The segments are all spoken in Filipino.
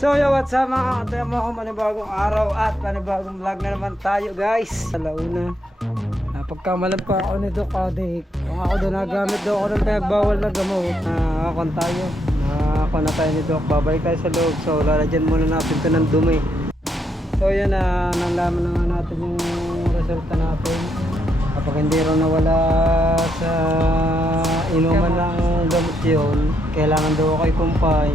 So yo, what's up mga kataya mo ako, manibagong araw at manibagong vlog na naman tayo guys. Alauna, napagkamalan pa ako nito kadik. Kung ako doon nagamit daw ako ng pinagbawal na gamot, nakakon tayo. Nakakon na tayo nito, babalik tayo sa loob. So lalagyan muna natin ito ng dumi. So yun na, nalaman na nga natin yung resulta natin. Kapag hindi rin nawala sa inuman ng gamot yun, kailangan daw ako i-comply.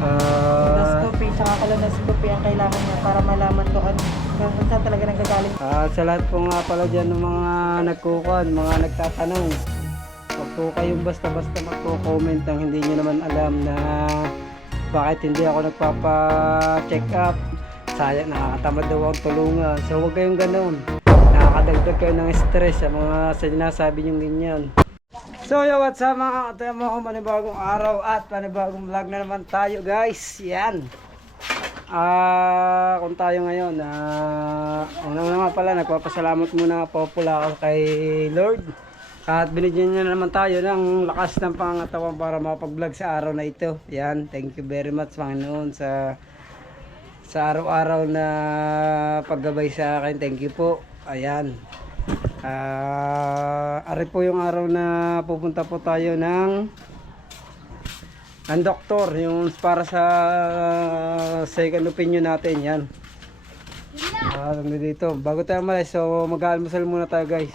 Colonoscopy, saka colonoscopy ang kailangan niya para malaman ko kung saan talaga nagagaling. Sa lahat po nga pala dyan ng mga nagkukuhan, mga nagtatanong, huwag po kayong basta-basta magko-comment ang hindi nyo naman alam na bakit hindi ako nagpapa-check up. Sayang, nakakatamad daw akong tulungan. So huwag kayong ganun. Nakakadagdag kayo ng stress sa mga sinasabi nyo ganyan. So yo, what's up mga kataya mo ako, manibagong araw at manibagong vlog na naman tayo guys. Yan. Kung tayo ngayon, una nga pala, nagpapasalamat muna po pula ako kay Lord. At binigyan niya na naman tayo ng lakas ng pangatawan para makapag-vlog sa araw na ito. Yan, thank you very much Panginoon sa araw-araw na paggabay sa akin. Thank you po. Ayan. Ari po yung araw na pupunta po tayo ng doktor, yung para sa second opinion natin. Yan. Dito bago tayo malis, so mag-aalmusal muna tayo guys.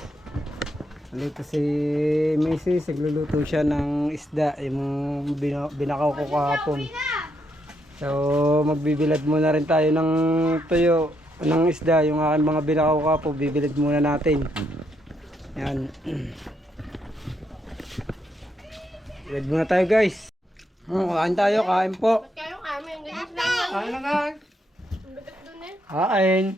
Dito si Mrs. nagluluto siya ng isda, yung binakaw ko kahapon. So magbibilad muna rin tayo ng tuyo ng isda, yung aking mga binakaw kahapon, bibilad muna natin. Yan. Bilad muna tayo guys. Kain tayo, kain po. Ba't kayo kain? Kain na guys. Kain.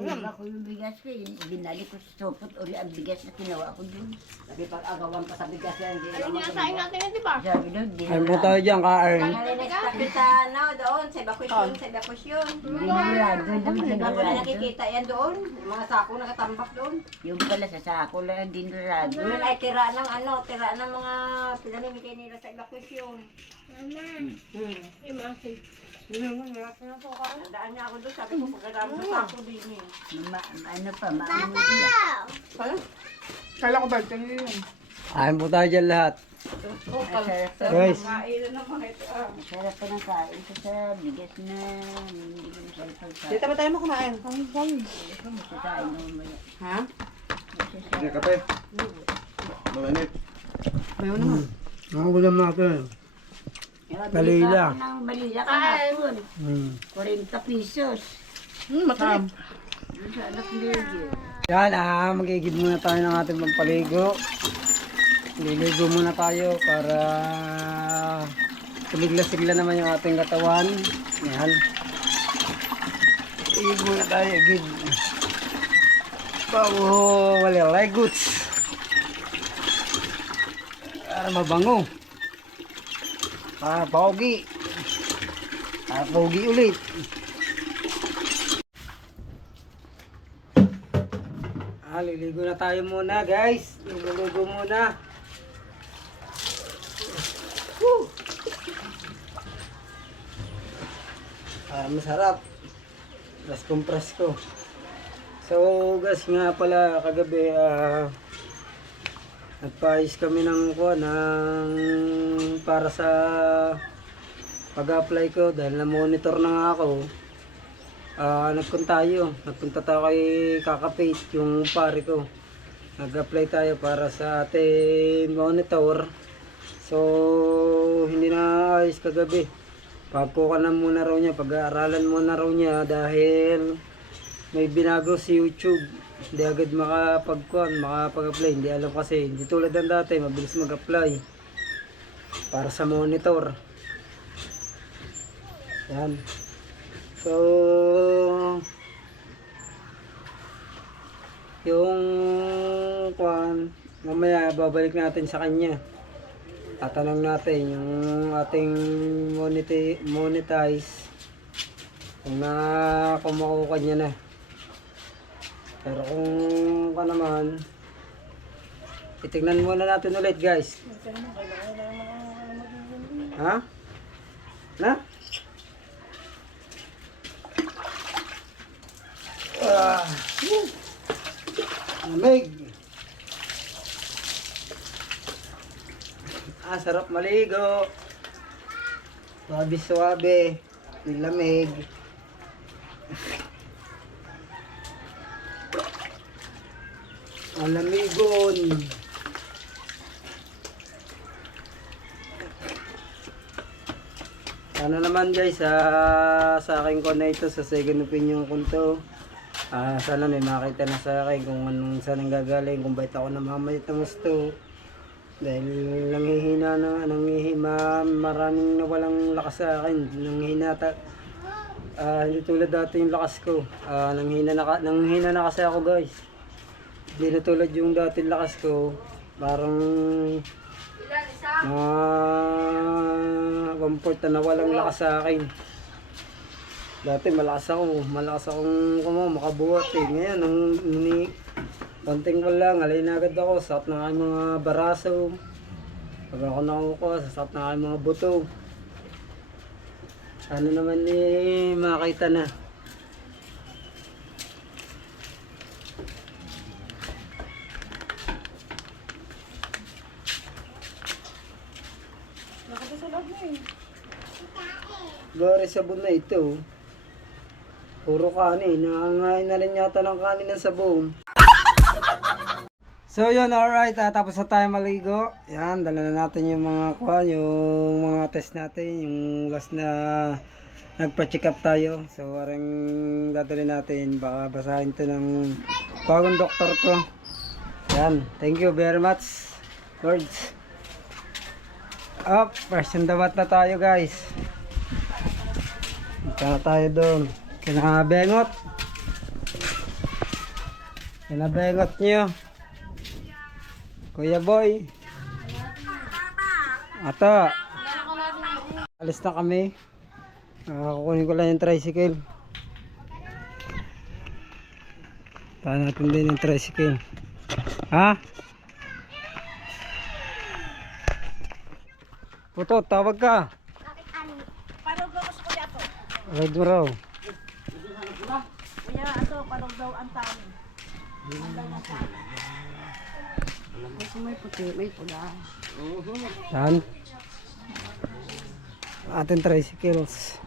Ako yung bigas ko, binalik ko sa sopot, uli ang bigas na kinawa ko dun. Sabi pag agawan pa sa bigas yan, hindi Ano ninasain natin yun, di ba? Sabi doon, di Kain po tayo dyan, kain. Nalinis kita na doon, sa evacuation, Hindi nilado, hindi Ako na nakikita yan doon, yung mga sako nakatambak doon. Yung pala sa sako lang, hindi nilado. Doon ay tira ng mga pinamimigay nila sa evacuation. Nadaan niya ako doon, sabi ko pagkadami sa sako din eh. Ano pa, maano siya. Kala ko ba, ito yun. Kain po tayo dyan lahat. Guys. Masarap pa ng kain ko sa bigas na hindi ko masalpag sa. Dito ba tayo mo kumain? Masasaan mo mamaya. Ha? Hindi, kape. Malanit. Mayo naman. Nakakulam natin. Balila. Balila ka hapon. 40 pesos. Masarap. Doon sa anak Lady. Yan, magigib muna tayo ng ating pampaligo. Liligo muna tayo para tumigla-sigla naman yung ating katawan. Yan. Igib muna tayo, igib. Bago wala goods. Para mabango. Pogi. Pogi ulit. Liligo na tayo muna guys. Liligo muna. Masarap. Presko. So guys, nga pala kagabi nagpaayos kami ng para sa pag-apply ko dahil na-monitor na nga ako. Nagpunta tayo kay Kakapit, yung pare ko. Nag-apply tayo para sa ating monitor. So hindi na ayos kagabi. Pagkukanan muna raw niya, pag-aaralan muna raw niya dahil may binago si YouTube. Hindi agad makapag-apply. Hindi alam kasi, hindi tulad ng dati, mabilis mag-apply para sa monitor. Yan. So yung mamaya babalik natin sa kanya. Tatanong natin yung ating monetize kung makukuha niya na. Pero kung naman, titignan muna natin ulit guys. Ha? Na? Ah. Lamig. Sarap maligo. Suwabe-suwabe. Yung lamig. Ang lamigon. Ano naman guys, sa akin ko na ito, sa second opinion ko to. Sana may makita na sa akin kung anong saan ang gagaling, kung bakit ako namamayat ng gusto. Dahil nanghihina na, maraming nawalang lakas sa akin. Nanghihina hindi tulad dati yung lakas ko. Nanghihina na kasi ako guys. Hindi na tulad yung dati lakas ko. Parang comfort na walang lakas sa akin. Dati malakas akong makabuhat eh. Ngayon, konting wala, alay na agad ako, sakit na aking mga baraso. Pag ako nakukuha, sakit na aking mga buto. Ano naman makita na. Gari sabon na ito. Puro kanin. Nangangain na rin yata ng kanin ng sabon. So yun, alright. Tapos na tayo maligo. Yan, dala na natin yung mga test natin. Yung last na nagpa-check up tayo. So waring dadali natin. Baka basahin to ng bagong doktor to. Yan, thank you very much, Lords. Up, first dawat na tayo guys. Punta na tayo doon. Kinabengot nyo. Kuya Boy. Ata. Alis na kami. Kukunin ko lang yung tricycle. Tahan natin din yung tricycle. Ha? Puto, tawag ka. Ride mo raw. Kuya, ato, parang daw ang tao. Kasi may puti, may pula. Saan? Ating tricycles.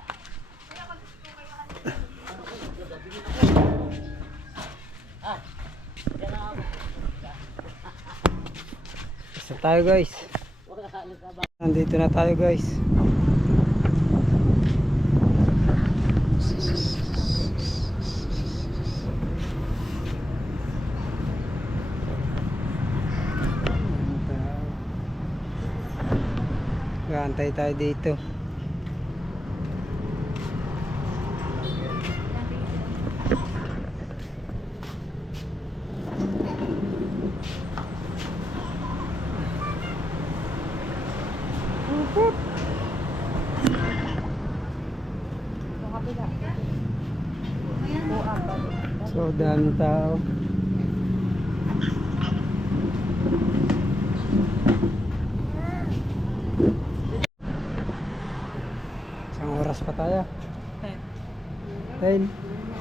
Isa tayo guys. Nandito na tayo guys. Antay tayo dito. So daming tao. Oras pa tayo. 10.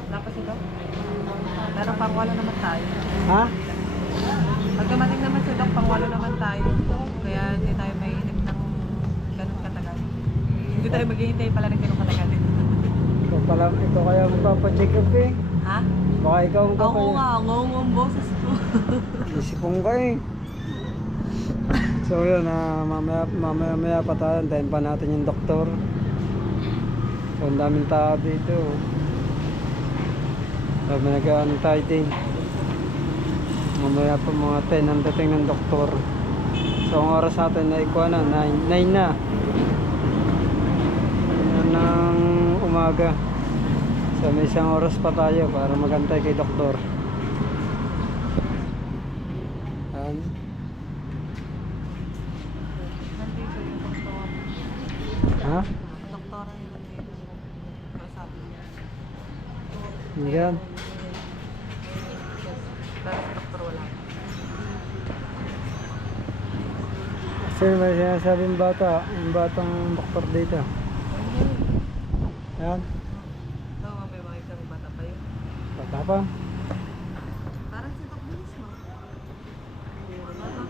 Tapos ito? Pero pang-walo naman tayo. Ha? Pag dumating naman si Doc, pang-walo naman tayo. Kaya hindi tayo mainip ng ganun katagal. Hindi tayo maghihintay pala ng ganun katagal. Ikaw kaya magpapacheck up eh. Ha? Baka ikaw ang Oo nga, ngong boses ko. Isipong ka eh. So yun, mamaya pa tayo. Antayin pa natin yung doktor. So ang daming tao dito. So nag-aantay din. Mamaya pa mga 10 ang dating ng doktor. So ang oras natin na ikuha na 9 na. Yan ng umaga. So may isang oras pa tayo para magantay kay doktor. Nandito yung doktor. Ha? Doktor yung kasabi niya. Yan. Pero si doktor wala. Sir, may sinasabing bata. Yung batang doktor dito. Yan. Oo, may makikita mo bata pa yun. Bata pa. Parang si Doc Bilis mo. Bata.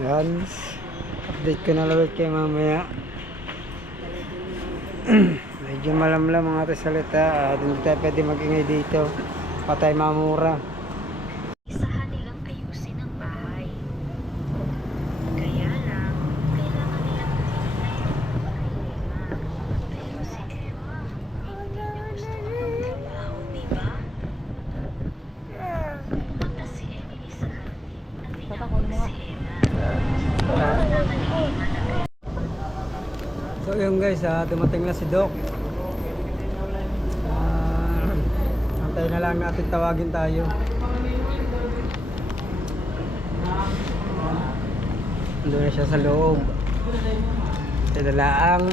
Yan. Update ko na lang ulit kayo mamaya. Medyo malamlam mga ating salita. Hindi tayo pwede mag-ingay dito. Patay mamura. Isahan nilang ayusin ang bahay. Kaya lang, kailangan nilang pero si Emma, hindi niya gusto magtrabaho, di ba? Mata si Emma isahan at tinawag si Emma. Malaman ni Emma na So yun guys, dumating na si Doc. Antayin na lang natin, tawagin tayo. Doon na siya sa loob. Tidalaang.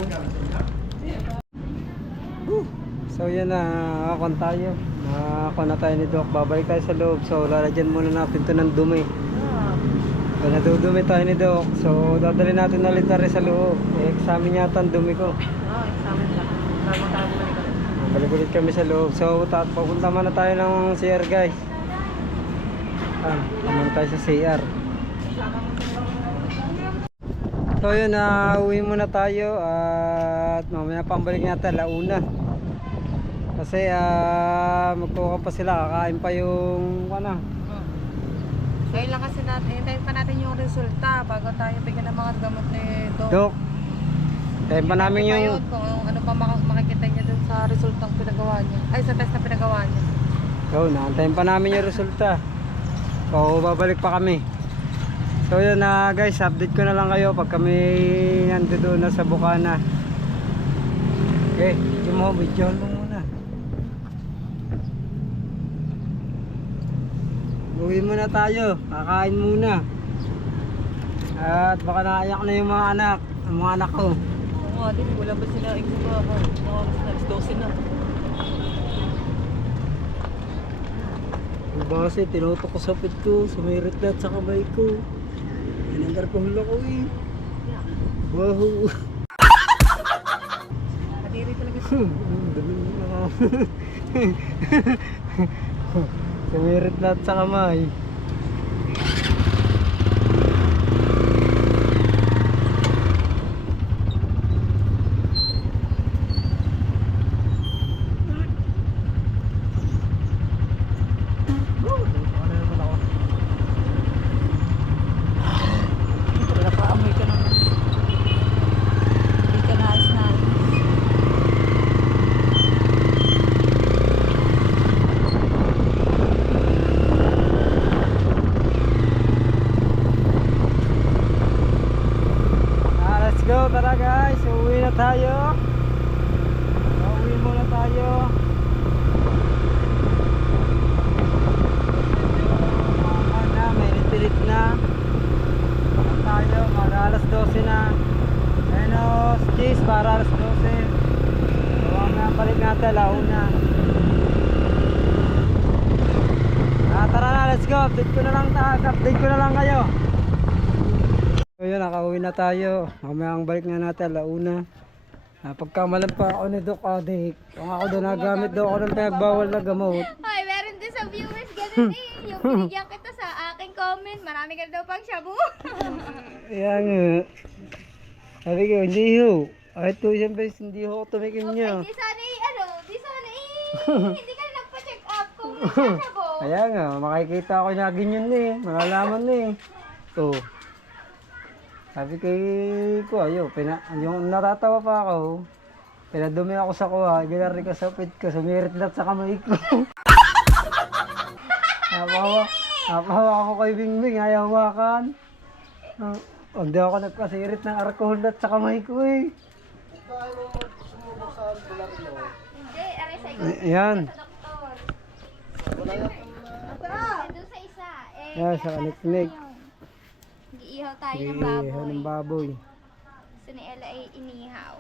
So yun na, nakakon tayo. Nakakon na tayo ni Doc. Babalik tayo sa loob. So lalagyan muna natin ito ng dumi. So nadudumi tayo ni Doc. So dadalhin natin ulit na rin sa loob. I-examine yata ang dumi ko. Oo, examen lang. Bago tayo bumalik ulit. Balik ulit kami sa loob. So papunta muna tayo ng CR guys. Naman tayo sa CR. So yun, uwi muna tayo. At mamaya pambalik natin launa. Kasi magkuha pa sila. Kakain pa yung ano. Ngayon lang kasi natin, hintayin pa natin yung resulta bago tayo bigyan ng mga gamot ni Doc. Doc, tayo pa namin Hintayin pa yung yun kung ano pa makikita niya dun sa resultang pinagawa niya. Ay, sa test na pinagawa niya. So, naantayin pa namin yung resulta. So, babalik pa kami. So, yun na guys, update ko na lang kayo pag kami nandito na sa Bukana. Okay, video mo muna. Uwi muna tayo, kakain muna. At baka naiyak na yung mga anak, ang mga anak ko. Oo nga din, wala ba sila exam ako? Oras na, 12 na. Yung base, tinutok ko sa pit ko, sumirit lahat sa kamay ko. Inanggar ko hula ko eh. Wow. Kadiri talaga siya. Dami na. Sumirit lahat sa kamay. Nakaamoy ka naman. Hindi ka naayos na. Let's go, tara guys, uwi na tayo. Uwi muna tayo. May nitilit na. Tayo, para alas 12 na. Menos cheese para alas 12. So, ang balik natin, launa. Tara na, let's go. Update ko na lang kayo. So yun, nakauwi na tayo. Mamaya ang balik na natin, launa. Pagkamalan pa ako ni Doc Adik. Kung ako doon nagamit daw ako ng pinagbawal na gamot. Hoy, meron din sa viewers ganun eh. Yung binigyan kita sa aking comment, marami ka daw pang shabu. Ayan nga. Sabi ko, hindi ho. Kahit to siyempre, hindi ho ako tumikim niya. Di sana hindi ka na nagpa-check up kung nagsasabo. Kaya nga, makikita ko niya ganyan eh. Malalaman na eh. So, sabi kay ko, yung natatawa pa ako, pinadumi ako sa kuha, ginari ko sa pit ko, sumirit lahat sa kamay ko. Napahawa ako kay Bingbing, ayaw hawakan. Hindi ako nagpasirit ng alcohol lahat sa kamay ko eh. Hindi, aray sa Ayan. doktor. Doon sa isa. Ayan, sa kaniknik. Giihaw tayo ng Iihaw baboy. ng baboy. Gusto ni Ella ay inihaw.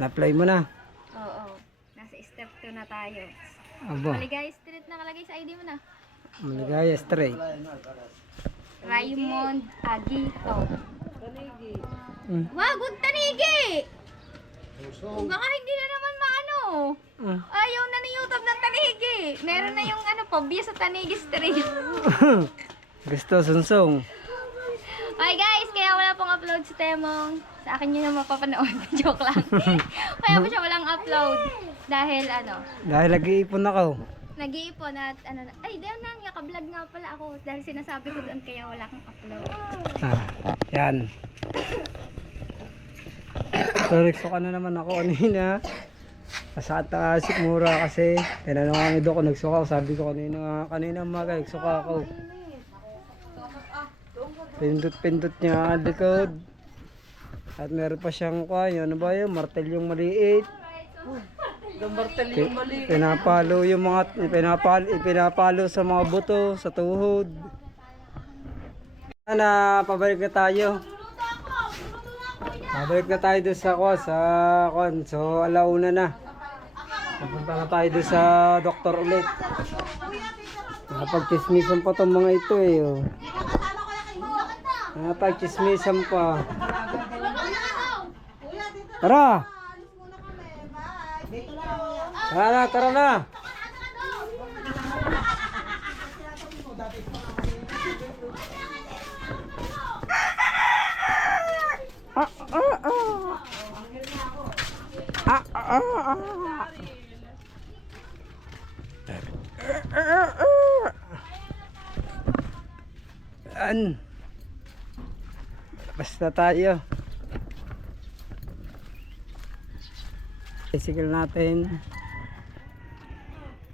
Na-apply mo na. Oo. Nasa step 2 na tayo. Abo. Maligay street nakalagay sa ID mo na. Maligaya straight. Raymond Agito. Mm. Wag, huwag tanigi! Kung baka hindi na naman maano. Ayaw na ni YouTube ng tanigi. Meron na yung ano, phobia sa tanigi street. Gusto, sunsong. Okay guys, kaya wala pong upload si Temong. Sa akin yun ang mapapanood. Joke lang. Kaya pa siya walang upload. Dahil ano, Dahil nag-iipon ako. nag-iipon at ano na. Ay, dahil na nga, ka-vlog nga pala ako. Dahil sinasabi ko doon kaya wala kang upload. Yan. Sorry, so ano naman ako kanina. Nasa sikmura kasi. Tinanong kami doon kung nagsuka ako. Sabi ko kanina umaga, nagsuka ako. Pindot-pindot niya ang likod. At meron pa siyang ano ba yun? Martel yung maliit. Pinapalo yung mga pinapalo sa mga buto, sa tuhod. Pabalik na tayo. Pabalik na tayo doon sa kwan. So alauna na. Pupunta na tayo doon sa doktor ulit. Nakapag-chismisan pa tong mga ito eh. Oh. Nakapag-chismisan pa. Tara! Tara na! Basta tayo. Bicycle natin.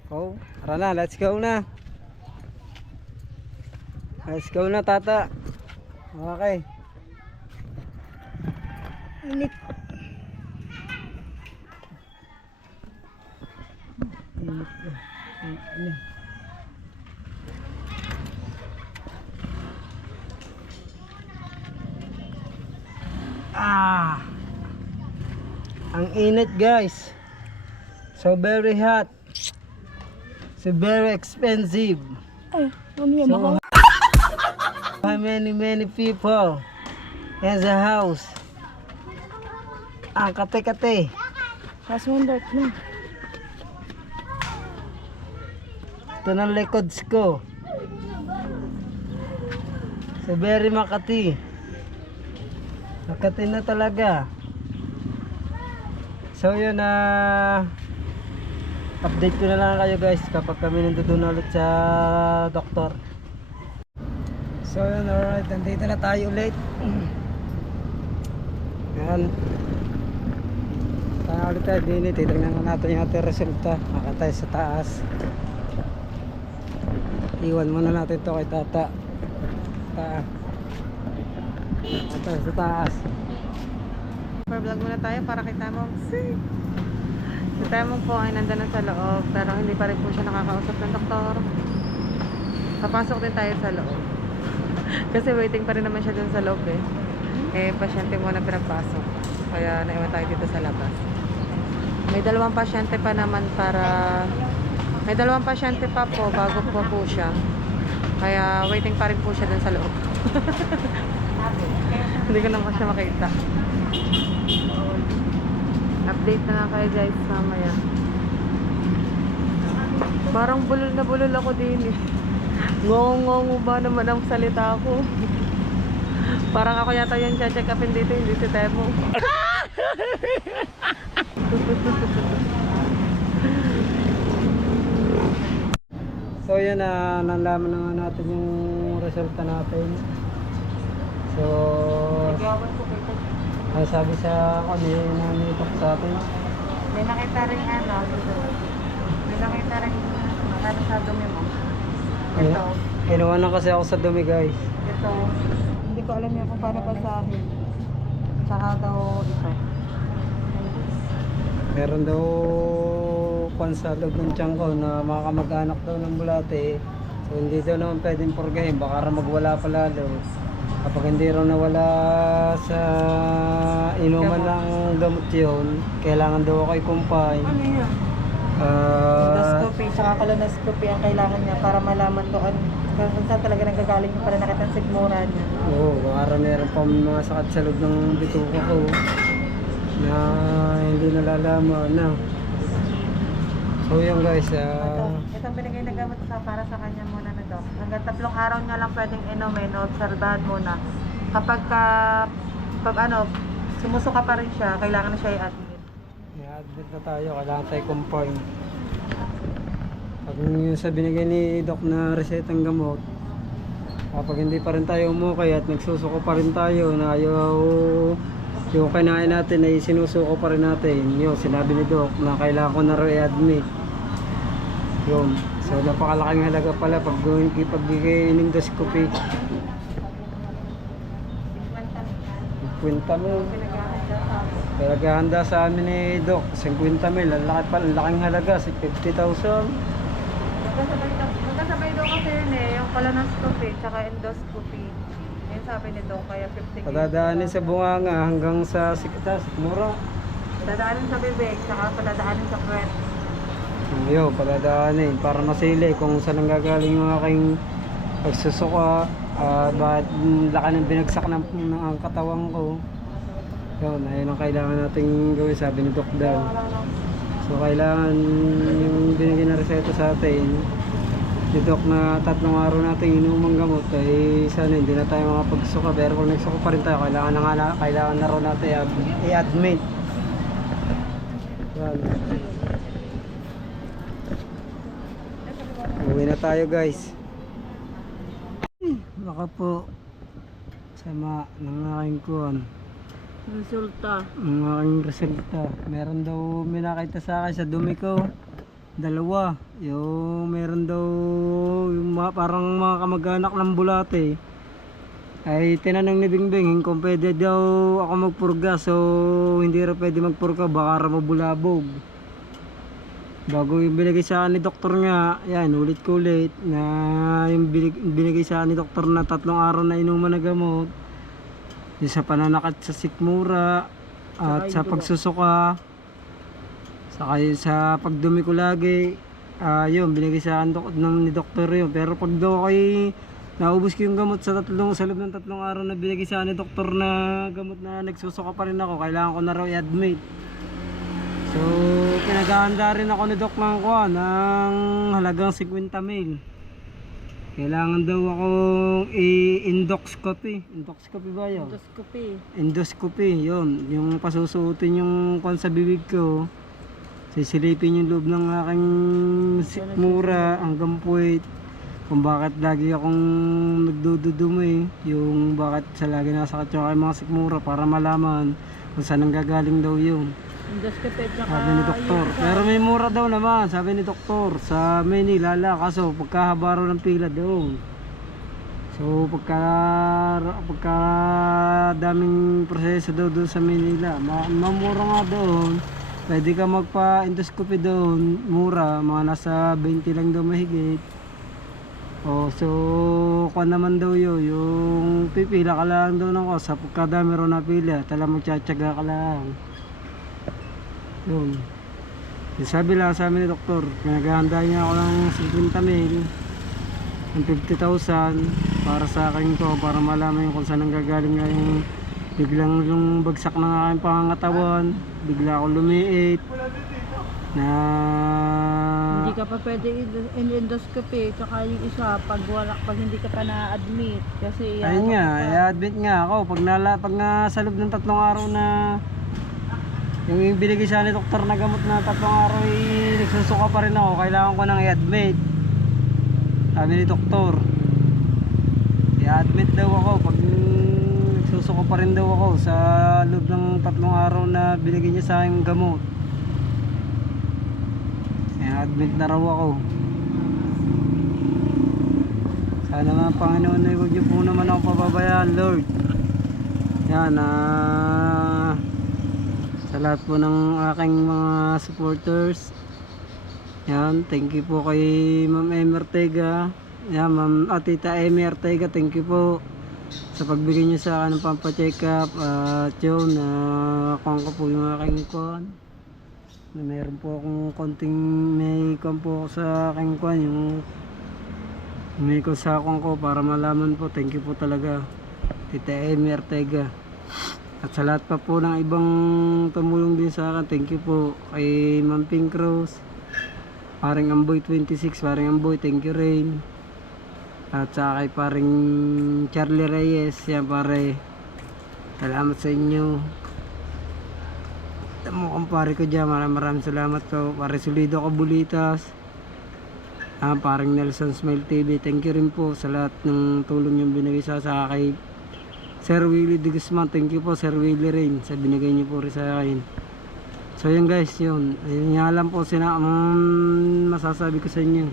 Oh, tara na, let's go na. Let's go na, tata. Okay. Init. Ang init guys. So very hot. So very expensive. So many people in the house. Ang kate-kate. Password na. Ito ng records ko. So very Makati. Makati na talaga. So yun update ko na lang kayo guys kapag kami nandun ulit sa doktor. So yun, alright, nandito na tayo ulit. Yan. Tayo ulit tayo din, titignan na natin yung ating resulta. Nakatay sa taas. Iwan muna natin to kay tata. Nakatay sa taas. Vlog muna tayo para kay Temong. Si Temong po ay nandun na sa loob pero hindi pa rin po siya nakakausap ng doktor. Papasok din tayo sa loob. Kasi waiting pa rin naman siya dun sa loob eh. Eh, pasyente muna pinagpasok. Kaya naiwan tayo dito sa labas. May dalawang pasyente pa naman may dalawang pasyente pa po bago po siya. Kaya waiting pa rin po siya dun sa loob. Hindi ko naman siya makita. Update na nga kayo guys mamaya. Parang bulol na bulol ako din eh. Ngongongo ba naman ang salita ko? Parang ako yata yung check upin dito, hindi si Temo. So yun nalaman na nga natin yung resulta natin. So sabi sa nanitok sa atin. May nakita rin may nakita rin nakano sa dumi mo. Ito. Kinuha na kasi ako sa dumi guys. Ito. Hindi ko alam yan kung paano basahin. Tsaka daw ito. Meron daw kwan sa loob ng tiyan ko na mga kamag-anak daw ng bulate. So hindi daw naman pwedeng purgahin, baka magwala pa lalo. Kapag hindi raw nawala sa inuman ng gamot yun, kailangan daw ako i-confine. Ano yan? Endoscopy, tsaka colonoscopy ang kailangan niya para malaman kung Kung saan talaga nanggagaling yung pananakit ng sigmura niya. Oo, baka meron pa mga sakit sa loob ng bituka ko na hindi nalalaman na. So yun guys, Itong binigay na gamot para sa kanya muna na Dok. Hanggang 3 araw niya lang pwedeng inumin o obserbahan muna. Kapag sumusuka pa rin siya, kailangan na siya i-admit. i-admit na tayo, kailangan tayo confirm. Pag yung sa binigay ni Doc na resetang gamot, kapag hindi pa rin tayo umukay at nagsusuko pa rin tayo na ayaw yung kinain natin ay sinusuko pa rin natin, yun sinabi ni Doc na kailangan ko na rin i-admit. Yun, so napakalaking halaga pala pag pagbigay ng endoscopy. 50 mil. Pinaghahanda sa amin ni Doc, 50 mil, ang laking halaga, 50,000. Magkasabay daw kasi yun yung colonoscopy tsaka endoscopy. Yan sabi ni Doc, kaya 50 Padadaanin sa bunganga hanggang sa sikitas, mura. Padadaanin sa bibig, tsaka padadaanin sa kwet. Yun, padadaanin para masili kung saan nanggagaling yung aking pagsusuka, bakit laki ng binagsak ng katawan ko. Yun, ayun ang kailangan nating gawin, sabi ni Doc daw. So kailangan yung binigay na reseta sa atin ni Doc na 3 araw nating inumang gamot ay sana hindi na tayo makapagsuka, pero kung nagsuka pa rin tayo kailangan na raw natin i-admit. Yan. Uwi na tayo guys. Baka po sama ng aking kuwan. Resulta. Ang aking resulta. Meron daw may nakita sa akin sa dumi ko. 2. Yung meron daw yung parang mga kamag-anak ng bulate. Ay tinanong ni Bingbing kung pwede daw ako magpurga. So hindi rin pwede magpurga, baka rin mabulabog. Bago yung binigay sa akin ni doktor nga, yan, ulit ko ulit na yung binigay sa akin ni doktor na 3 araw na inuman na gamot. Yung sa pananakit sa sikmura at sa pagsusuka, saka yung sa pagdumi ko lagi, yun, binigay sa akin ni doktor yun. Pero pag daw ay naubos ko yung gamot sa loob ng 3 araw na binigay sa akin ni doktor na gamot na nagsusuka pa rin ako, kailangan ko na raw i-admit. So, pinaghahanda rin ako ni Doc ng halagang 50 mil. Kailangan daw akong i-endoscopy. Endoscopy ba yun? Endoscopy. Endoscopy, yun. Yung pasusuotin yung sa bibig ko. Sisilipin yung loob ng aking sikmura hanggang puwit. Kung bakit lagi akong nagdududumi. Yung bakit sa lagi nasakit yung aking mga sikmura para malaman kung saan nanggagaling daw yun. Endoscopy tsaka Sabi ni doktor. Pero may mura daw naman, sabi ni doktor. Sa Manila, kaso pagkahaba raw ng pila doon. So pagka daming proseso daw doon sa Manila, mamura nga doon. Pwede ka magpa-endoscopy doon, mura, mga nasa 20 lang daw mahigit. So kung naman daw yun, yung pipila ka lang daw ng kosa, pagkadami raw na pila, tala magtsatsaga ka lang. Yun. Sabi lang sa amin ni doktor, pinaghahanda niya ako ng 50 mil, ng 50,000 para sa akin ko, para malaman yung kung saan nanggagaling nga yung biglang yung bagsak ng aking pangangatawan, bigla ako lumiit na hindi ka pa pwede endoscopy tsaka yung isa pag hindi ka pa na-admit kasi ayun nga, i-admit nga ako pag nga sa loob ng 3 araw na yung binigay sa ni doktor na gamot na 3 araw nagsusuka pa rin ako, kailangan ko nang i-admit. Sabi ni doktor, i-admit daw ako pag nagsusuka pa rin daw ako sa loob ng 3 araw na binigay niya sa aking gamot. I-admit na raw ako. Sana mga Panginoon ay huwag niyo po naman ako pababayaan, Lord. Yan, sa lahat po ng aking mga supporters, yan, thank you po kay Ma'am Amy Ortega, yan, Tita Amy Ortega, thank you po sa pagbigay niyo sa akin ng pampacheck up. At yun, kuhan ko po yung aking kuhan na meron po akong konting may kuhan po sa aking kuhan, yung May kusakong ko para malaman po. Thank you po talaga. Tita Amy Ortega. At sa lahat pa po ng ibang tumulong din sa akin. Thank you po. Kay Ma'am Pink Rose. Paring Amboy 26. Paring Amboy. Thank you Rain. At sa kay paring Charlie Reyes. Yan pare. Salamat sa inyo. Tamo kumpare ko dyan. Maraming salamat po. Pare Solido Kabulitas. Paring Nelson Smile TV. Thank you rin po sa lahat ng tulong yung binigay sa kay Sir Willie de Guzman. Thank you po Sir Willie rin sa binigay niyo po rin sa akin. So yun guys, yun. Ayun nga lang po masasabi ko sa inyo.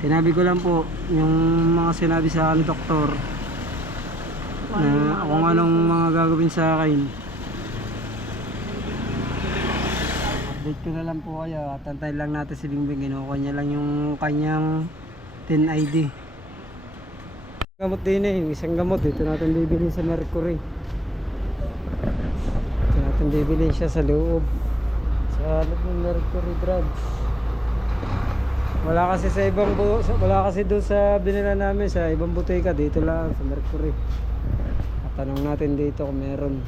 Sinabi ko lang po yung mga sinabi sa akin doktor na kung anong mga gagawin sa akin. Update ko na lang po kayo at antayin lang natin si Bingbing. Kinukuha niya lang yung kanyang 10 ID. Gamot din yung isang gamot dito natin bibilin sa Mercury. Dito natin bibilin siya sa loob ng Mercury Drugs. Wala kasi sa wala kasi doon sa binila namin sa ibang butika, dito lang sa Mercury. At tanong natin dito kung meron.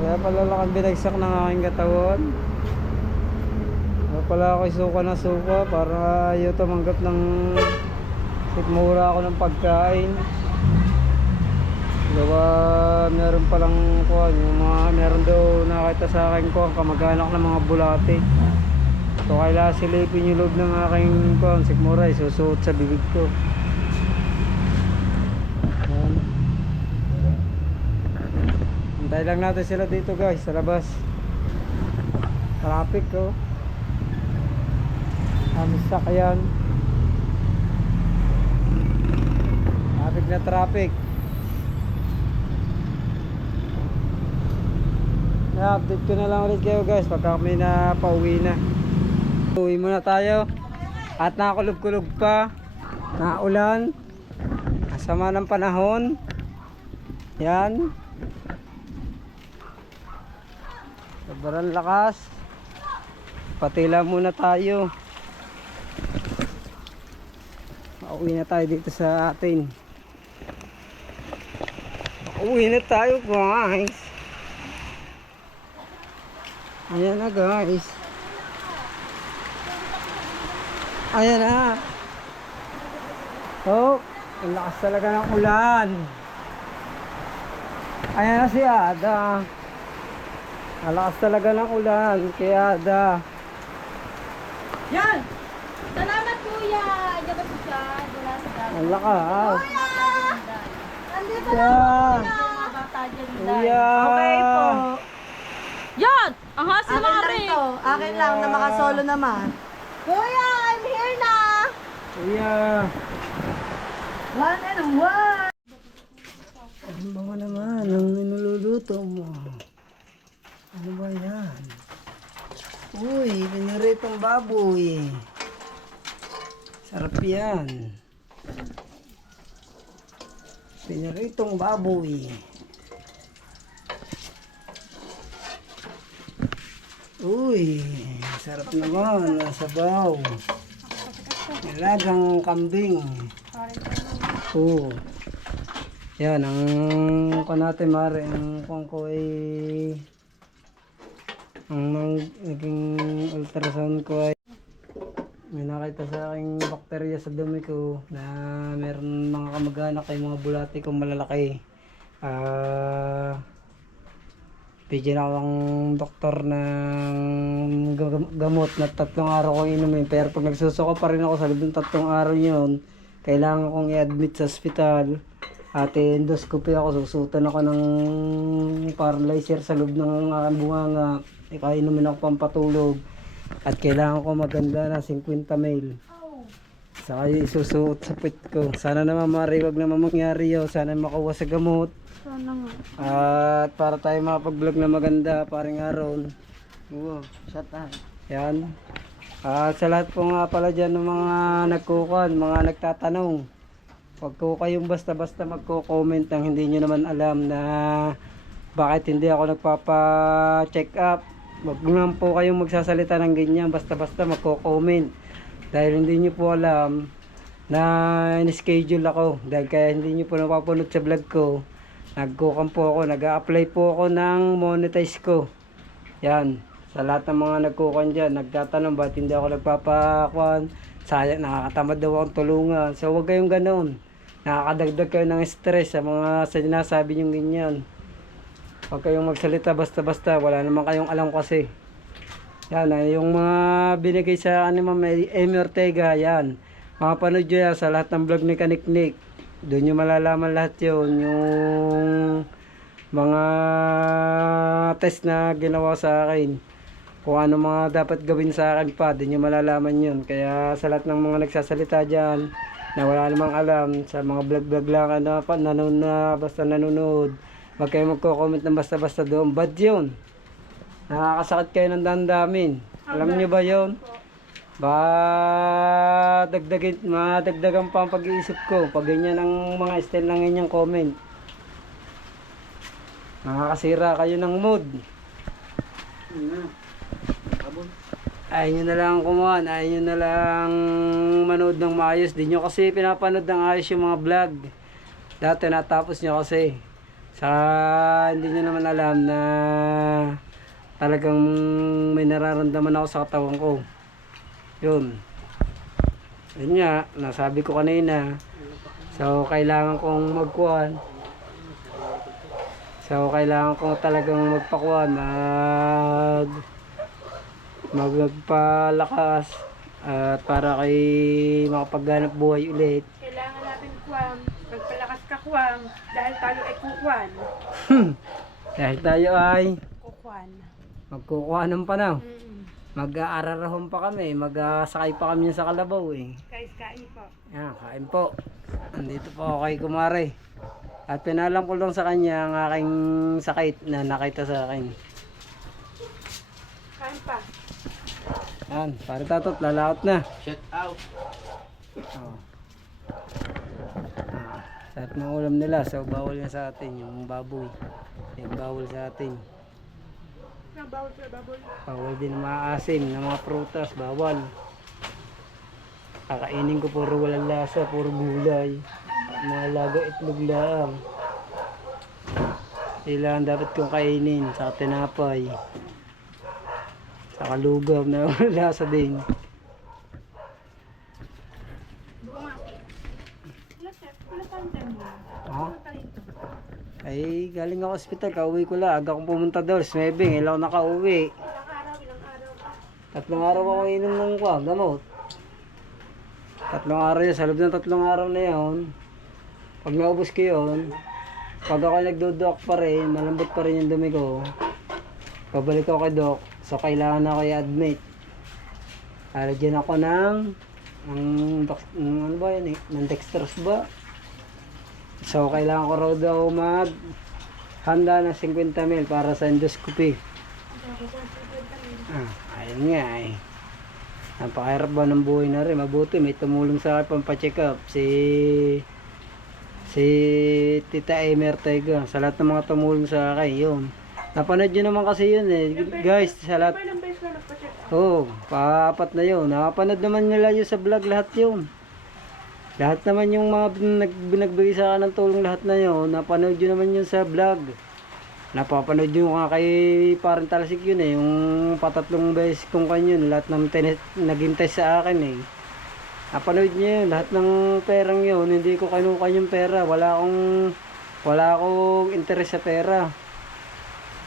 Kaya pala lang binagsak ng aking katawan. Kaya pala ako isuka na suka para ayaw tumanggap ng sikmura ako ng pagkain. Gawa meron palang kuhan, yung mga meron daw nakita sa akin kuhan, kamag-anak ng mga bulate. So kailangan silipin yung loob ng aking kuhan, sikmura, isusuot sa bibig ko. Ayan. Hintay lang natin sila dito guys, sa labas. Traffic ko. Amis sakyan. Traffic. I-update ko na lang ulit kayo guys pagka kami na pauwi na. Uwi muna tayo. At nakakulog-kulog pa. Naulan. Kasama ng panahon. Yan. Sobrang lakas. Patila muna tayo. Pauwi na tayo dito sa atin. Pauwi na tayo guys. Ayan na guys. Ayan na. Oh, ang lakas talaga ng ulan. Ayan na si Ada. Ang lakas talaga ng ulan kay Ada. Yan! Salamat kuya! Diyan ka siya. Wala sa dami. Ang lakas. Nandito na mga bata dyan. Kuya. Okay po. Yan! Ang hasil Akin na rin to. Akin lang na makasolo naman. Kuya! I'm here na! Kuya. One and one. Ano ba naman ang niluluto mo? Ano ba yan? Uy, piniritong baboy. Sarap yan. Piniritong baboy. Uy, sarap naman. Sabaw. Nilagang kambing. Oo. Yan, ang kung natin mare, ang kung ko ay ang naging ultrasound ko ay may nakita sa aking bakterya sa dumi ko na meron mga kamag-anak ay mga bulati kong malalaki. Bigyan ako ng doktor ng gamot na 3 araw kong inumin, pero pag nagsusuko pa rin ako sa loob ng 3 araw yun, kailangan kong i-admit sa ospital. At endoscopy ako, susutan ako ng paralyzer sa loob ng bunganga. Ikainumin ako pampatulog. At kailangan ko maganda na 50 ml. Saka isusuot sa puwit ko. Sana naman mariwag naman mangyari yun. Sana makuha sa gamot. Sana nga. At para tayo makapag-vlog na maganda, paring Aaron. Wow, shut up. Yan. At sa lahat po nga pala dyan ng mga nagkukuhan, mga nagtatanong. Huwag ko kayong basta-basta magko-comment nang hindi nyo naman alam na bakit hindi ako nagpapa-check up. Wag naman po kayong magsasalita ng ganyan basta-basta magko-comment. Dahil hindi nyo po alam na in-schedule ako. Dahil kaya hindi nyo po napapanood sa vlog ko. Nagkukan po ako, nag-a-apply po ako ng monetize ko. Yan. Sa lahat ng mga nagkukan dyan, nagtatanong ba't hindi ako nagpapakuan. Sayang, nakakatamad daw akong tulungan. So huwag kayong ganoon. Nakakadagdag kayo ng stress sa mga sinasabi nyo ganyan. Huwag kayong magsalita basta-basta. Wala naman kayong alam kasi. Yan, yung mga binigay sa akin ni Ma'am Amy Ortega, yan. Makapanood nyo yan sa lahat ng vlog ni Kaniknik. Doon nyo malalaman lahat yun. Yung mga test na ginawa sa akin. Kung ano mga dapat gawin sa akin pa, doon nyo malalaman yun. Kaya sa lahat ng mga nagsasalita dyan, na wala namang alam, sa mga vlog-vlog lang, basta nanonood, huwag kayo magko-comment ng basta-basta doon. Bad yun. Nakakasakit kayo ng dandamin. Alam niyo ba yun? Madagdagan pa ang pag-iisip ko. Pag ganyan ang mga style ng inyong comment. Nakakasira kayo ng mood. Ayaw nyo na lang kumuhan. Ayaw nyo na lang manood ng maayos. Di nyo kasi pinapanood ng ayos yung mga vlog. Dati natapos nyo kasi. Hindi nyo naman alam na talagang may nararamdaman ako sa katawan ko. Yun. Yun nga, nasabi ko kanina. So, kailangan kong magkuhan. So, kailangan kong talagang magpakuhan. Magpalakas. At para kay makapaghanap buhay ulit. Kailangan natin kuwang, magpalakas ka kuwang, dahil tayo ay kukuan. Dahil tayo ay Kukuan. magkukuhanan pa na. Mag-aararahon pa kami. Mag-sakay pa kami sa kalabaw eh. Guys, kain po. Yan, kain po. Andito po ako kay Kumare. At pinalam ko lang sa kanya ang aking sakit na nakita sa akin. Kain pa. Yan, para tatot, lalaot na. Shut out. Oh. Lahat ng ulam nila, so bawal na sa atin yung baboy. Yung bawal sa atin. Bawal sa baboy. Bawal din maasim na mga prutas, bawal. Kakainin ko puro walang lasa, puro gulay. Mga laga itlog lang. Kailangan dapat kong kainin sa tinapay. Sa kalugaw na walang lasa din. Ha? Ay, galing ako ospital, kauwi ko lang. Aga kong pumunta doon, smebing, ilang nakauwi. Tatlong araw ako inom ng gamot. Tatlong araw yun, sa loob ng tatlong araw na yun, pag naubos ko yun, pag ako nagdodok pa rin, malambot pa rin yung dumi ko, pabalik ako kay doc, so kailangan ako i-admit. Alagyan ako ng ano ba yun eh, ng dextrose ba? So kailangan ko raw daw handa ng 50 ml para sa endoscopy. Ayun nga eh. Napakahirap ba ng buhay na rin. Mabuti may tumulong sa akin pampacheck up. Si Tita Amy Ortega. Sa lahat ng mga tumulong sa akin. Yun. Napanood nyo naman kasi yun eh. Guys, sa lahat. Oo, paapat na yun. Napanood naman nila yun sa vlog. Lahat yun. Lahat naman yung mga binagbigay sa akin ng tulong lahat na yun. Napanood nyo naman yun sa vlog. Napapanood yung kay parang talasik yun eh, yung patatlong beses kong kanyon, lahat ng naging test sa akin eh. Napanood niyo yun, lahat ng perang yun, hindi ko kinuha yung pera, wala akong interes sa pera.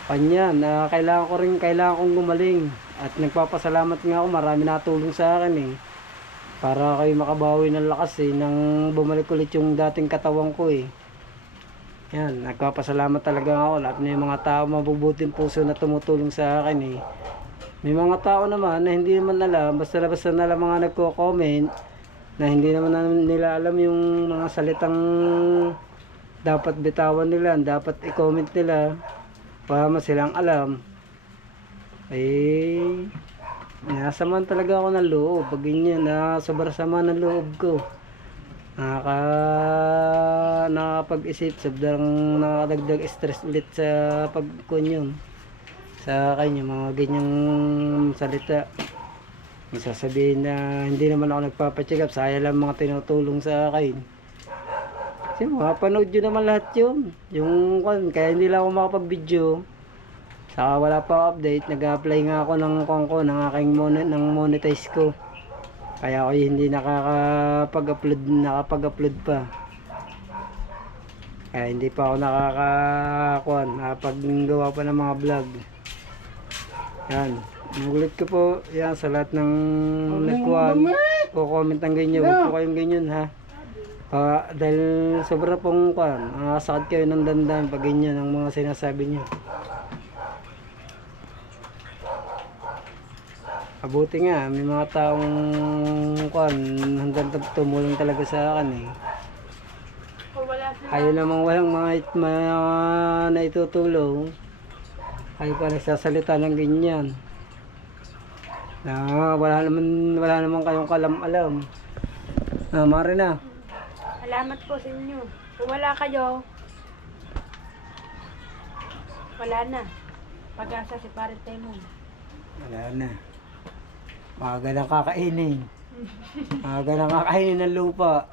Kanya, na kailangan kong gumaling. At nagpapasalamat nga ako, marami natulong sa akin eh. Para kayo makabawi ng lakas eh, nang bumalik ulit yung dating katawan ko eh. Yan, nagpapasalamat talaga ako. Lahat na yung mga tao mabubuting puso na tumutulong sa akin eh. May mga tao naman na hindi naman alam, basta na lang mga nagko-comment na hindi naman nila alam yung mga salitang dapat bitawan nila, dapat i-comment nila para silang alam. Eh, nasaman talaga ako ng loob. Pag ganyan, sobrang sama ng loob ko. Nakakapag-isip, sobrang nakadagdag stress ulit sa pagkunyon. sa akin yung mga ganyang salita. Yung sasabihin na hindi naman ako nagpapacheck up, sayang lang mga tinutulong sa akin. Kasi mapanood yun naman lahat yun. Yung kaya hindi lang ako makapag-video. Saka wala pa update, nag-apply nga ako ng ng aking monetize ko. Kaya ako hindi nakapag-upload pa. Kaya hindi pa ako nakapaggawa pa ng mga vlog. Yan. Nagulit ko po yan sa lahat ng comment ang ganyan. Huwag po kayong ganyan ha. Dahil sobra pong nakasakit kayo ng dandan pag ganyan ang mga sinasabi niyo. Mabuti nga, may mga taong hanggang tumulong talaga sa akin eh. Ayaw namang walang mga naitutulong. Ayaw pa nagsasalita ng ganyan. Na wala naman kayong kalam-alam. Mari na. Salamat po sa inyo. Kung wala kayo, wala na. Pag-asa si Pare Temong. Wala na. Maaga nang kakainin. Maaga nang kakainin ng lupa.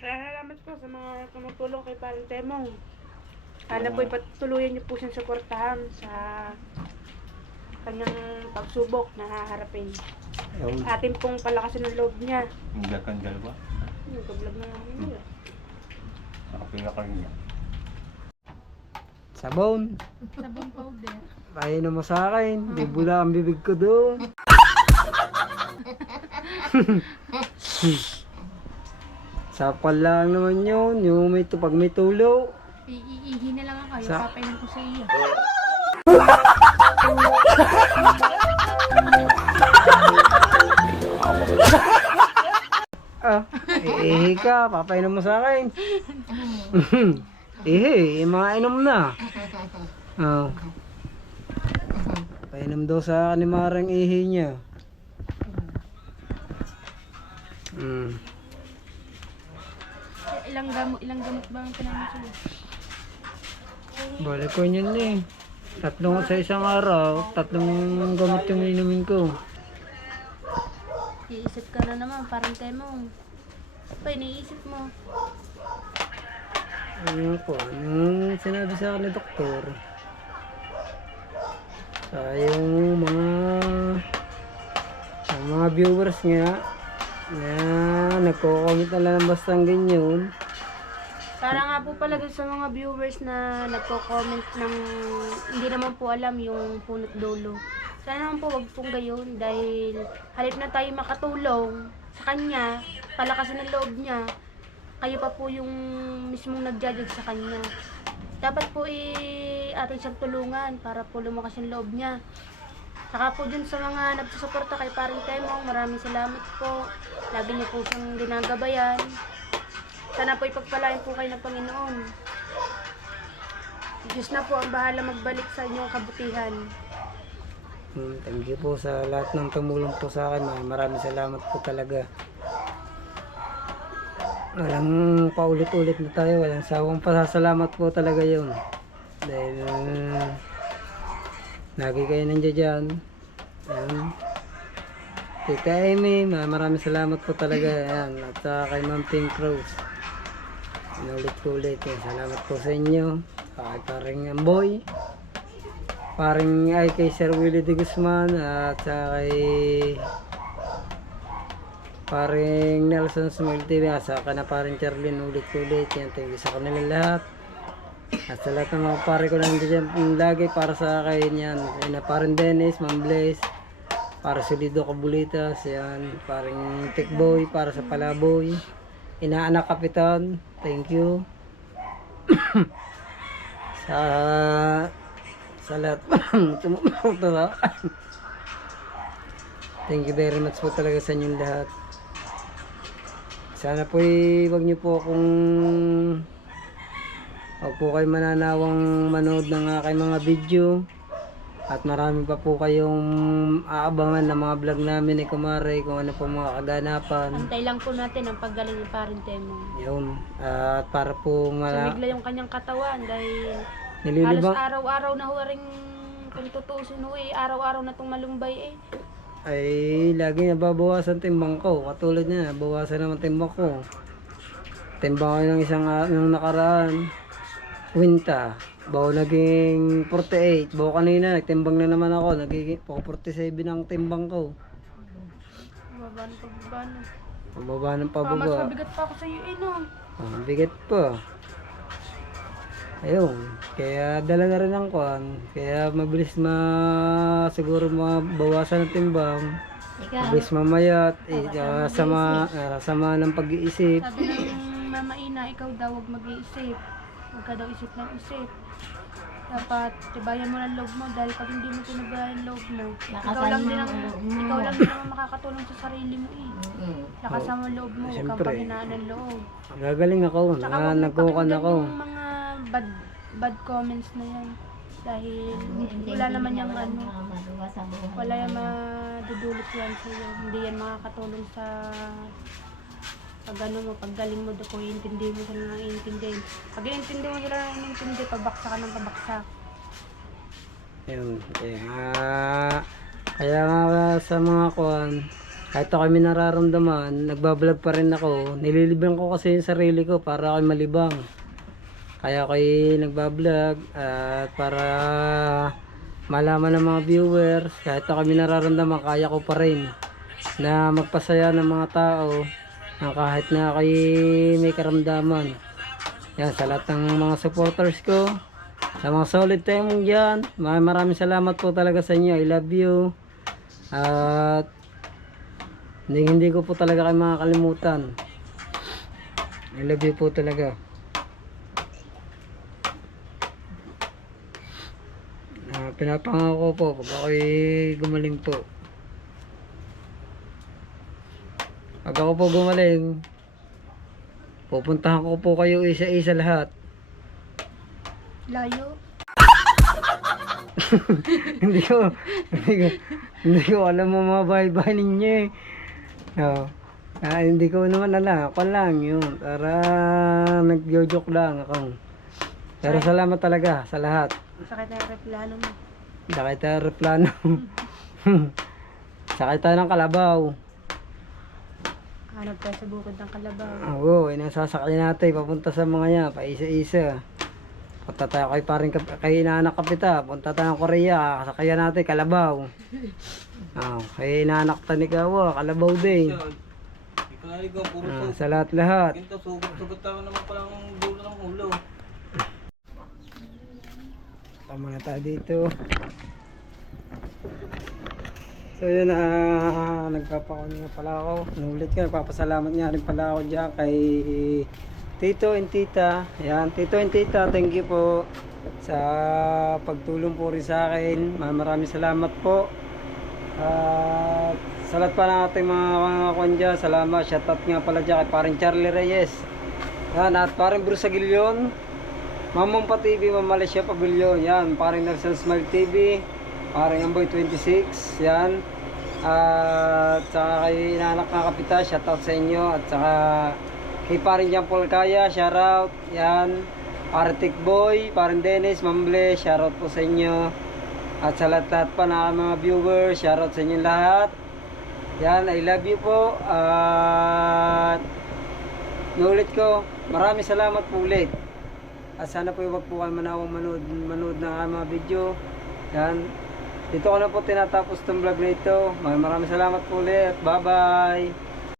Salamat po sa mga tumutulong kay Pare Temong. Sana po ipatuloyan niyo po siyang suportahan sa kanyang pagsubok na haharapin. Ayun. Atin pong palakasin ng loob niya. Enggak kan dalawa. Yung kablog na namin nila. Nakapila ka niya. Sabon. Sabon powder. Paano mo sa akin? Di bula ang bibig ko doon. Sapal lang naman yun. Yung pag may tulo. Iihi na lang ako. Yung Sa- papainan ko sa iyo. Ihi ka. Papainom mo sa akin. Ihi, mga inom na. Painom daw sa akin ni Marang ihi niya. Ilang gamot ba ang pinamit sa'yo? Balik ko yun eh. Tatlong sa isang araw, tatlong gamot yung inumin ko. Iisip ka na naman, parang Temong. Pa, iniisip mo. Ano po, anong sinabi sa akin ni doktor? Yung mga viewers nga na nagko-comment na lang basta ganyan. Para nga po pala dun sa mga viewers na nagko-comment ng hindi naman po alam yung punot dulo. Sana naman po wag pong gayon dahil halip na tayo makatulong sa kanya, palakasin ang loob niya, kayo pa po yung mismong nagjudge sa kanya. Dapat po atin siyang tulungan para po lumakas yung loob niya. Saka po dun sa mga nagsusuporta kay Paring Temong, maraming salamat po. Lagi niyo po siyang ginagabayan. Sana po ipagpalain po kayo ng Panginoon. Diyos na po ang bahala magbalik sa inyong kabutihan. Thank you po sa lahat ng tumulong po sa akin. Maraming salamat po talaga. Walang paulit-ulit na tayo. Walang sawang pasasalamat po talaga yun. Dahil lagi kayo nandiyan dyan. Ayan. Tita Amy, maraming salamat po talaga. Ayan. At kay Ma'am Pink Rose. Inulit-ulit. Salamat po sa inyo. Kay paring Amboy. Kay Sir Willie de Guzman. At kay paring Nelson Smile TV. Saka na paring Charlene. Ulit-ulit. Yan. Thank you sa kanila lahat. At sa lahat ng mga pare ko nandiyan lagi para sa akin yan. Yan na paring Dennis, Ma'am Blaze. Para sa Lido Kabulitas. Yan. Paring Tikboy. Para sa Palaboy. Inaanak Kapitan. Thank you. sa lahat tumupunta. Thank you very much po talaga sa inyong lahat. Sana po wag niyo po akong huwag po kayo mananawang manood ng aking mga video. At marami pa po kayong aabangan ng mga vlog namin ni Kumare kung ano po mga kaganapan. Antay lang po natin ang paggaling ni Paring Temong. Yun. At para po Sumigla yung kanyang katawan dahil Halos Nililibang. araw-araw na ho rin, kung tutusin ho araw-araw na itong malumbay Ay, lagi nababawasan timbang ko. Katulad niya, nabawasan naman timbang ko. Timbang ko ng isang nung nakaraan. Winta. Bawa naging 48. Bawa kanina, nagtimbang na naman ako. Nagiging 47 ang timbang ko. Bababa ng pababa na. Pababa ng Mas pababa. mabigat pa ako sa iyo no. Ah, bigat pa. Ayun. Kaya dala na rin ang kwan. Kaya mabilis siguro mabawasan ng timbang. Mabilis mamayat. Sama ng pag-iisip. Sabi ng Mama Ina, ikaw daw huwag mag-iisip. Huwag ka daw isip ng isip. Dapat tibayan mo ng loob mo dahil pag hindi mo tinabayan ng loob mo, ikaw lang din ang makakatulong sa sarili mo Lakasan mo ang loob mo, huwag kang Siyempre. panghinaan ng loob. Gagaling ako. Tsaka huwag mo Nagkukan pakinggan ako. yung mga bad comments na yan. Dahil wala naman yung wala yung madudulot yan sa'yo. Hindi yan makakatulong sa pag ano mo, paggaling mo doon, kung iintindi mo sila ng iintindi. Pag iintindi mo sila ng iintindi, pabaksa ka ng pabaksa. Ayun. Kaya nga sa mga kwan, kahit ako may nararamdaman, nagbablog pa rin ako. Nililibang ko kasi yung sarili ko para ako malibang. Kaya ako nagbablog at para malaman ng mga viewers, kahit ako may nararamdaman, kaya ko pa rin na magpasaya ng mga tao na kahit na ako may karamdaman. Yan, sa lahat ng mga supporters ko, sa mga solid time dyan, maraming salamat po talaga sa inyo. I love you. At hindi ko po talaga kayo makakalimutan. I love you po talaga. Pinapangako po pag ako'y gumaling po. Pag ako po gumaling, pupuntahan ko po kayo isa-isa lahat. Layo. hindi ko alam mo mga bahay-bahay ninyo eh. No. Hindi ko naman alam. Ako lang yun. Para nag-joke lang ako. Pero salamat talaga sa lahat. Sakit na yung replano mo. Sakay tayo replano. Sakay tayo ng kalabaw. Hanap tayo sa bukid ng Kalabaw. Oo, inasasakay natin. Papunta sa mga yan. Paisa-isa. Punta tayo kay inaanak kapita. Punta tayo ng Korea. Sakayan natin kalabaw. Kay inaanak Tanikawa. Kalabaw din. Sa lahat-lahat. Sugot naman pala ng dulo ng ulo. Tama na tayo dito. So yun, nagpapakon nga pala ako. Nulit ka, nagpapasalamat nga rin pala ako dyan kay Tito and Tita. Yan, Tito and Tita, thank you po sa pagtulong po rin sa akin. Maraming salamat po. At sa lahat pa ng ating mga kwan dyan, salamat. Shoutout nga pala dyan kay paring Charlie Reyes. Yan, at paring Bruce Aguilion. Mamumpa TV, Malaysia Pavilion. Yan, paring Nelson Smile TV. Paring Amboy 26. Yan. At saka kay inaanak na kapita, shoutout sa inyo. At saka kay paring Jean Paul Kaya, shoutout. Yan. Paring Boy, paring Dennis, Mamble, shoutout po sa inyo. At sa lahat-lahat pa na mga viewers, shoutout sa inyo lahat. Yan, I love you po. At nulit ko, maraming salamat po ulit. At sana po huwag po kayo manawang manood ng mga video. Yan. Dito ko na po tinatapos itong vlog na ito. Maraming salamat po ulit. Bye bye.